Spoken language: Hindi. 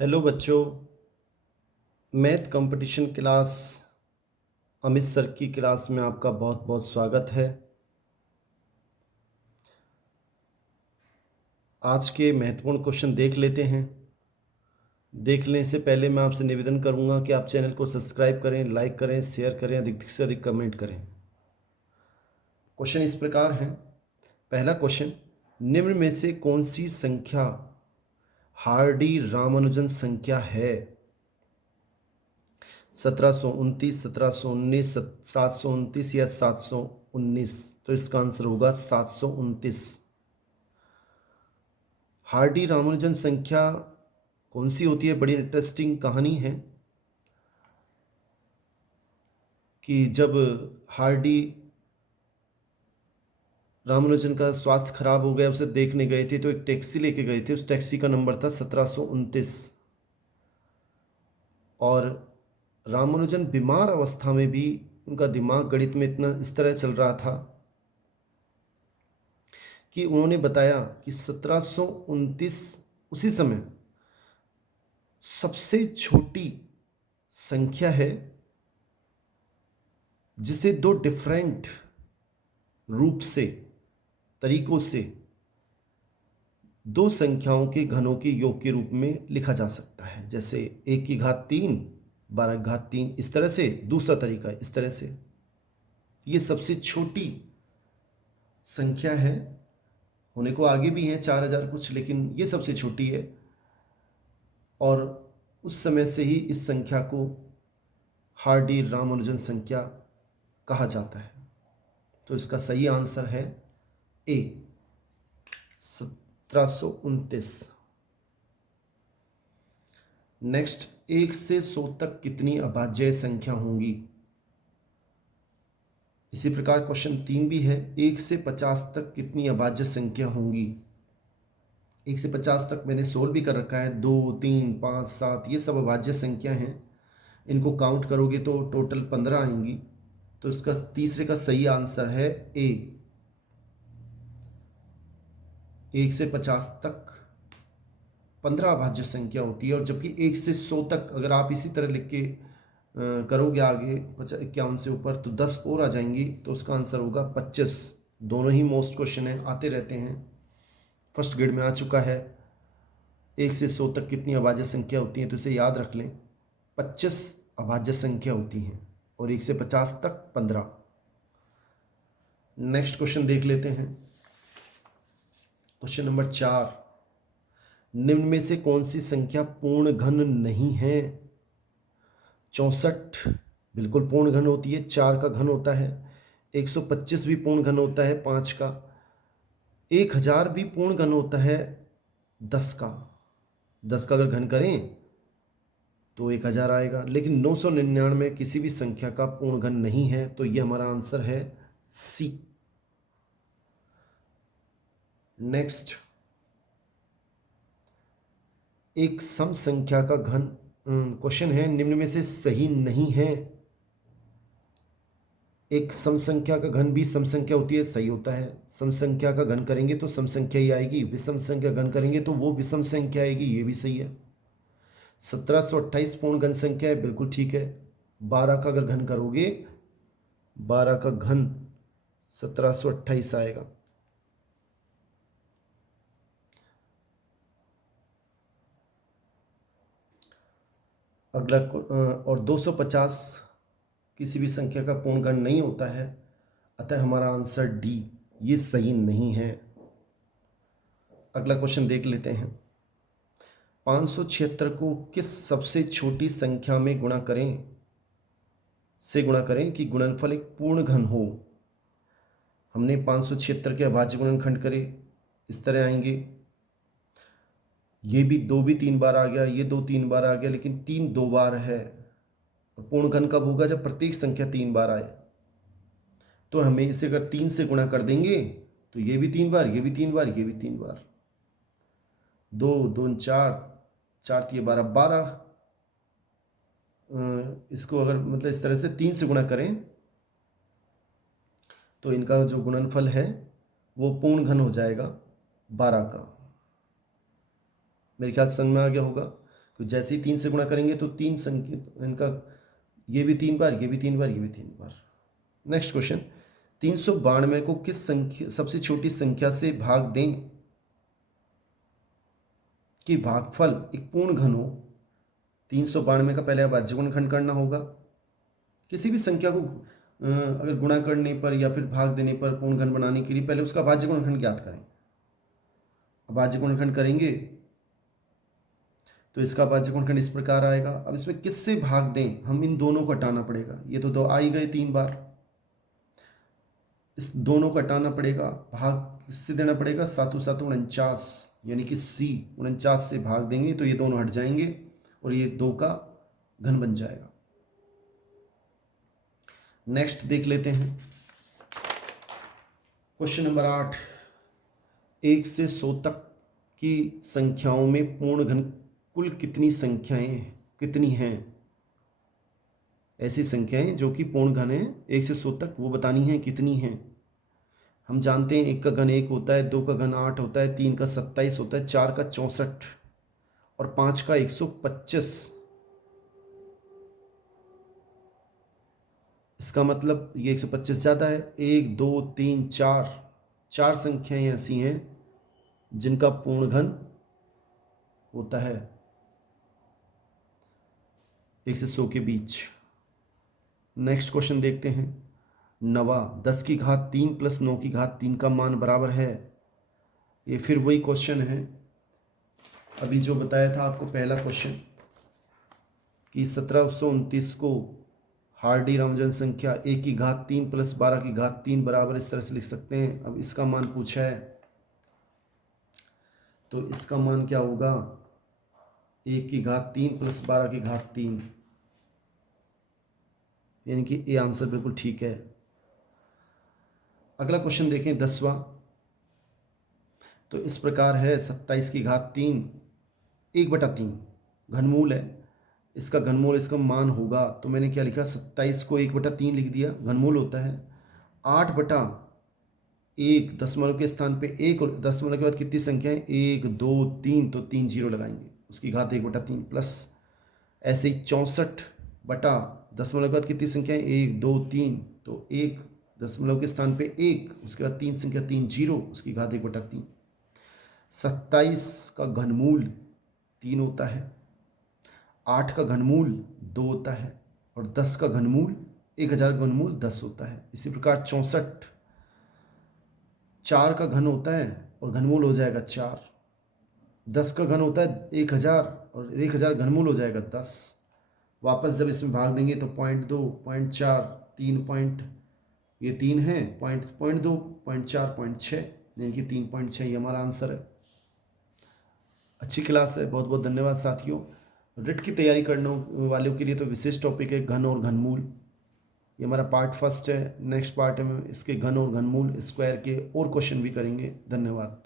हेलो बच्चों। Math competition class Amit sir की क्लास में आपका बहुत बहुत स्वागत है। आज के महत्वपूर्ण क्वेश्चन देख लेते हैं। देखने से पहले मैं आपसे निवेदन करूंगा कि आप चैनल को सब्सक्राइब करें, लाइक करें, शेयर करें, अधिक से अधिक कमेंट करें। क्वेश्चन इस प्रकार है। पहला क्वेश्चन, निम्न में से कौन सी संख्या हार्डी रामानुजन संख्या है? 1729, 1719, 729 या 719? तो इसका आंसर होगा 729। हार्डी रामानुजन संख्या कौन सी होती है? बड़ी इंटरेस्टिंग कहानी है कि जब हार्डी रामानुजन का स्वास्थ्य खराब हो गया, उसे देखने गए थे तो एक टैक्सी लेके गए थे। उस टैक्सी का नंबर था 1729। और रामानुजन बीमार अवस्था में भी उनका दिमाग गणित में इतना इस तरह चल रहा था कि उन्होंने बताया कि 1729 उसी समय सबसे छोटी संख्या है जिसे दो डिफरेंट रूप से, तरीकों से दो संख्याओं के घनों के योग के रूप में लिखा जा सकता है। जैसे 1 की घात 3, 12 की घात 3, इस तरह से। दूसरा तरीका इस तरह से। ये सबसे छोटी संख्या है। होने को आगे भी हैं 4000 कुछ, लेकिन ये सबसे छोटी है। और उस समय से ही इस संख्या को हार्डी रामानुजन संख्या कहा जाता है। तो इसका सही आंसर है ए, 1729। नेक्स्ट, 1 से 100 तक कितनी अभाज्य संख्या होंगी? इसी प्रकार क्वेश्चन 3 भी है। 1 से 50 तक कितनी अभाज्य संख्या होंगी? 1 से 50 तक मैंने सोल्व भी कर रखा है। 2, 3, 5, 7 ये सब अभाज्य संख्या हैं। इनको काउंट करोगे तो टोटल 15 आएंगी। तो इसका तीसरे का सही आंसर है ए, 1 से 50 तक 15 अभाज्य संख्या होती है। और जबकि 1 से 100 तक अगर आप इसी तरह लिख के करोगे आगे 51 से ऊपर तो 10 और आ जाएंगी। तो उसका आंसर होगा 25। दोनों ही मोस्ट क्वेश्चन है, आते रहते हैं, फर्स्ट ग्रेड में आ चुका है। 1 से 100 तक कितनी अभाज्य संख्या होती है? तो इसे याद रख लें, 25 अभाज्य संख्या होती हैं। और 1 से 50 तक 15। नेक्स्ट क्वेश्चन देख लेते हैं। क्वेश्चन नंबर 4, निम्न में से कौन सी संख्या पूर्ण घन नहीं है? 64 बिल्कुल पूर्ण घन होती है, 4 का घन होता है। 125 भी पूर्ण घन होता है, 5 का। 1000 भी पूर्ण घन होता है, 10 का। 10 का अगर घन करें तो 1000 आएगा। लेकिन 999 किसी भी संख्या का पूर्ण घन नहीं है। तो ये हमारा आंसर है सी। नेक्स्ट, एक सम संख्या का घन, क्वेश्चन है निम्न में से सही नहीं है। एक सम संख्या का घन भी सम संख्या होती है, सही होता है। सम संख्या का घन करेंगे तो सम संख्या ही आएगी। विषम संख्या घन करेंगे तो वो विषम संख्या आएगी, ये भी सही है। 1728 पूर्ण घन संख्या है, बिल्कुल ठीक है। 12 का अगर घन करोगे, 12 का घन 1728 आएगा। अगला और 250 किसी भी संख्या का पूर्ण घन नहीं होता है। अतः हमारा आंसर डी, ये सही नहीं है। अगला क्वेश्चन देख लेते हैं। 576 को किस सबसे छोटी संख्या में गुणा करें कि गुणनफल एक पूर्ण घन हो? हमने 576 के अभाज्य गुणनखंड करे, इस तरह आएंगे। ये भी 2 भी 3 बार आ गया, ये 2 3 बार आ गया, लेकिन 3 2 बार है। और पूर्ण घन कब होगा? जब प्रत्येक संख्या 3 बार आए। तो हमें इसे अगर 3 से गुणा कर देंगे तो ये भी 3 बार, ये भी 3 बार, ये भी 3 बार। 2 2 4, 4 3 12, 12। इसको अगर मतलब इस तरह से 3 से गुणा करें तो इनका जो गुणनफल है वो पूर्ण घन हो जाएगा 12 का। मेरे ख्याल समझ में आ गया होगा तो जैसे ही 3 से गुणा करेंगे तो 3 संख्या इनका, ये भी 3 बार, ये भी 3 बार, ये भी 3 बार। नेक्स्ट क्वेश्चन, 392 को किस संख्या सबसे छोटी संख्या से भाग दें कि भागफल एक पूर्ण घन हो। 392 का पहले अभाज्य गुणनखंड करना होगा। किसी भी संख्या को अगर गुणा करने पर या फिर भाग देने पर पूर्ण घन बनाने के लिए पहले उसका अभाज्य गुणनखंड ज्ञात करें। अभाज्य गुणनखंड करेंगे तो इसका अभाज्य गुणनखंड इस प्रकार आएगा। अब इसमें किससे भाग दें, हम इन दोनों को हटाना पड़ेगा। ये तो दो आ ही गए 3 बार, इस दोनों को हटाना पड़ेगा। भाग किससे देना पड़ेगा, 7 7 49, यानी कि C 49 से भाग देंगे तो ये दोनों हट जाएंगे और ये 2 का घन बन जाएगा। नेक्स्ट देख लेते हैं क्वेश्चन नंबर 8, 1 से 100 तक की संख्याओं में पूर्ण घन कुल कितनी संख्याएं कितनी हैं। ऐसी संख्याएं जो कि पूर्ण घन है 1 से 100 तक, वो बतानी है कितनी हैं। हम जानते हैं 1 का घन 1 होता है, 2 का घन 8 होता है, 3 का 27 होता है, 4 का 64 और 5 का 125। इसका मतलब ये 125 ज़्यादा है। 1 2 3 4, 4 संख्याएं ऐसी हैं जिनका पूर्ण घन होता है 1 से 100 के बीच। नेक्स्ट क्वेश्चन देखते हैं, 9 10 की घात 3 प्लस 9 की घात 3 का मान बराबर है। ये फिर वही क्वेश्चन है अभी जो बताया था आपको पहला क्वेश्चन कि 1729 को हार्डी रामजन संख्या 1 की घात 3 प्लस 12 की घात 3 बराबर इस तरह से लिख सकते हैं। अब इसका मान पूछा है तो इसका मान क्या होगा, 1 की घात 3 प्लस 12 की घात 3, यानी कि ये आंसर बिल्कुल ठीक है। अगला क्वेश्चन देखें 10वां, तो इस प्रकार है 27 की घात 3 1/3 घनमूल है। इसका घनमूल इसका मान होगा, तो मैंने क्या लिखा, 27 को 1/3 लिख दिया, घनमूल होता है 8/1 दशमलव के स्थान पे 1 और दशमलव के बाद कितनी संख्या है 1 2 3, तो 3 जीरो लगाएंगे, उसकी घात 1/3 प्लस ऐसे ही 64 बटा दशमलव के बाद कितनी संख्या है 1 2 3, तो 1 दशमलव के स्थान पे 1, उसके बाद 3 संख्या 3 जीरो, उसकी घात 1/3। 27 का घनमूल 3 होता है, 8 का घनमूल 2 होता है और 10 का घनमूल 1000 का घनमूल 10 होता है। इसी प्रकार 64 4 का घन होता है और घनमूल हो जाएगा 4, 10 का घन होता है 1000 और 1000 घनमूल हो जाएगा 10। वापस जब इसमें भाग देंगे तो 0.2 0.4 3 पॉइंट, ये 3 है, 0.2 0.4 0.6, यानी कि 3.6 ये हमारा आंसर है। अच्छी क्लास है, बहुत बहुत धन्यवाद साथियों। रिट की तैयारी करने वालों के लिए तो विशेष टॉपिक है घन और घनमूल। ये हमारा पार्ट फर्स्ट है। नेक्स्ट पार्ट में इसके घन और घनमूल स्क्वायर के और क्वेश्चन भी करेंगे। धन्यवाद।